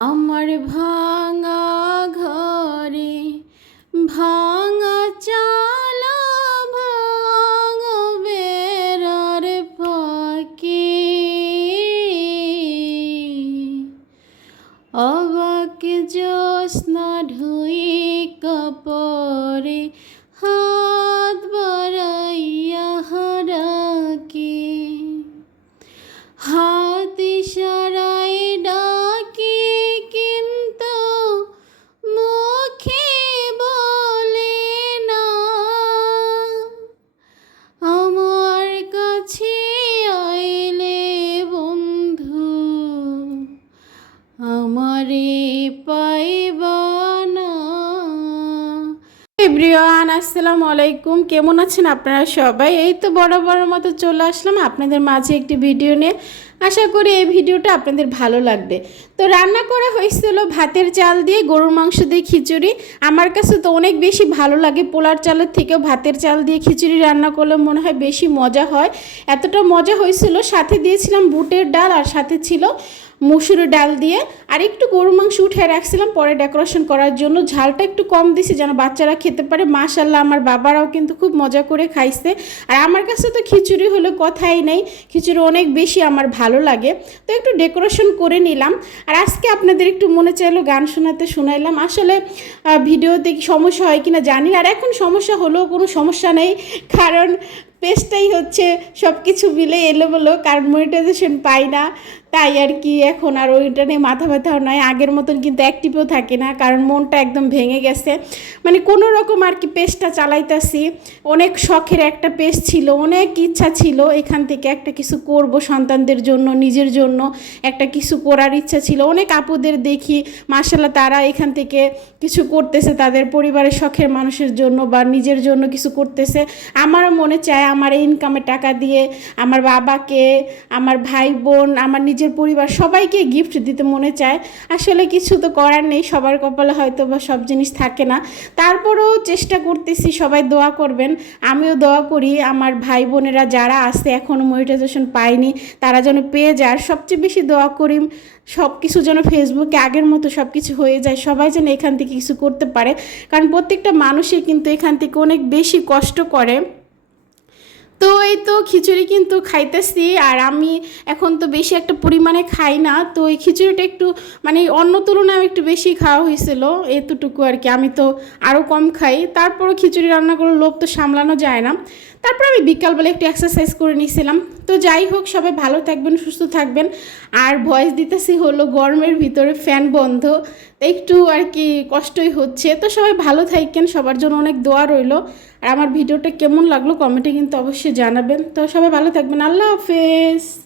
আমার ভাঙা ঘরে ভাঙা চালা ভাঙা বেড়ার ফাঁকে অবাক জ্যোৎস্না ঢুই কাপড়ে হাত বাড়াইয়া হারাকে হাত ইশারায় ডাকি কিন্তু মুখে বলে না আমার কাছে আইলে বন্ধু আমারে পাইবা না। এভরিওয়ান আসসালামু আলাইকুম, কেমন আছেন আপনারা সবাই? এই তো বরাবরের মতো চলে আসলাম আপনাদের মাঝে একটি ভিডিও নিয়ে। আশা করি এই ভিডিওটা আপনাদের ভালো লাগবে। তো রান্না করা হয়েছিল ভাতের চাল দিয়ে গরুর মাংস দিয়ে খিচুড়ি। আমার কাছে তো অনেক বেশি ভালো লাগে, পোলার চালের থেকেও ভাতের চাল দিয়ে খিচুড়ি রান্না করলে মনে হয় বেশি মজা হয়। এতটা মজা হয়েছিল, সাথে দিয়েছিলাম বুটের ডাল আর সাথে ছিল মুসুরি ডাল দিয়ে, আর একটু গরু মাংস উঠে রাখছিলাম পরে ডেকোরেশন করার জন্য। ঝালটা একটু কম দিছি যেন বাচ্চারা খেতে পারে। মাশাল্লাহ আমার বাবারাও কিন্তু খুব মজা করে খাইছে। আর আমার কাছে তো খিচুড়ি হলে কথাই নেই, খিচুড়ি অনেক বেশি আমার ভালো লাগে। তো একটু ডেকোরেশন করে নিলাম। আর আজকে আপনাদের একটু মনে চাইলো গান শোনাইলাম। আসলে ভিডিওতে কি সমস্যা হয় কিনা জানি, আর এখন সমস্যা হলেও কোনো সমস্যা নেই, কারণ পেজটাই হচ্ছে সব কিছু মিলে এলোমেলো, কারণ মনিটাইজেশন পাই না, তাই আর কি এখন আর ওইটা নিয়ে মাথা ব্যথাও নয়। আগের মতন কিন্তু অ্যাক্টিভও থাকে না, কারণ মনটা একদম ভেঙে গেছে। মানে কোনো রকম আর কি পেজটা চালাইতেছি। অনেক শখের একটা পেজ ছিল, অনেক ইচ্ছা ছিল এখান থেকে একটা কিছু করব, সন্তানদের জন্য নিজের জন্য একটা কিছু করার ইচ্ছা ছিল। অনেক আপুদের দেখি মাশাআল্লাহ তারা এখান থেকে কিছু করতেছে তাদের পরিবারের শখের মানুষের জন্য বা নিজের জন্য কিছু করতেছে। আমারও মনে চায় আমার এই ইনকামের টাকা দিয়ে আমার বাবাকে, আমার ভাই বোন, আমার নিজের পরিবার সবাইকে গিফট দিতে মনে চায়। আসলে কিছু তো করার নেই, সবার কপালে হয়তো বা সব জিনিস থাকে না। তারপরেও চেষ্টা করতেছি, সবাই দোয়া করবেন, আমিও দোয়া করি আমার ভাই বোনেরা যারা আছে এখনও মনিটাইজেশন পায়নি তারা যেন পেয়ে যায়। আর সবচেয়ে বেশি দোয়া করি সব কিছু যেন ফেসবুকে আগের মতো সব কিছু হয়ে যায়, সবাই যেন এখান থেকে কিছু করতে পারে, কারণ প্রত্যেকটা মানুষই কিন্তু এখান থেকে অনেক বেশি কষ্ট করে। তো এই তো খিচুড়ি কিন্তু খাইতেছি, আর আমি এখন তো বেশি একটা পরিমাণে খাই না, তো এই খিচুড়িটা একটু মানে অন্য তুলনায় একটু বেশি খাওয়া হয়েছিল, এতটুকু আর কি। আমি তো আরও কম খাই, তারপরও খিচুড়ি রান্না করে লোভ তো সামলানো যায় না। তারপর আমি বিকালবেলা একটু এক্সারসাইজ করে নিয়েছিলাম। তো যাই হোক, সবাই ভালো থাকবেন, সুস্থ থাকবেন। আর ভয়েস দিতেছি হলো গরমের ভিতরে ফ্যান বন্ধ, একটু আর কি কষ্টই হচ্ছে। তো সবাই ভালো থাকেন, সবার জন্য অনেক দোয়া রইল। আর আমার ভিডিওটা কেমন লাগলো কমেন্টে কিন্তু অবশ্যই জানাবেন। তো সবাই ভালো থাকবেন, আল্লাহ হাফেজ।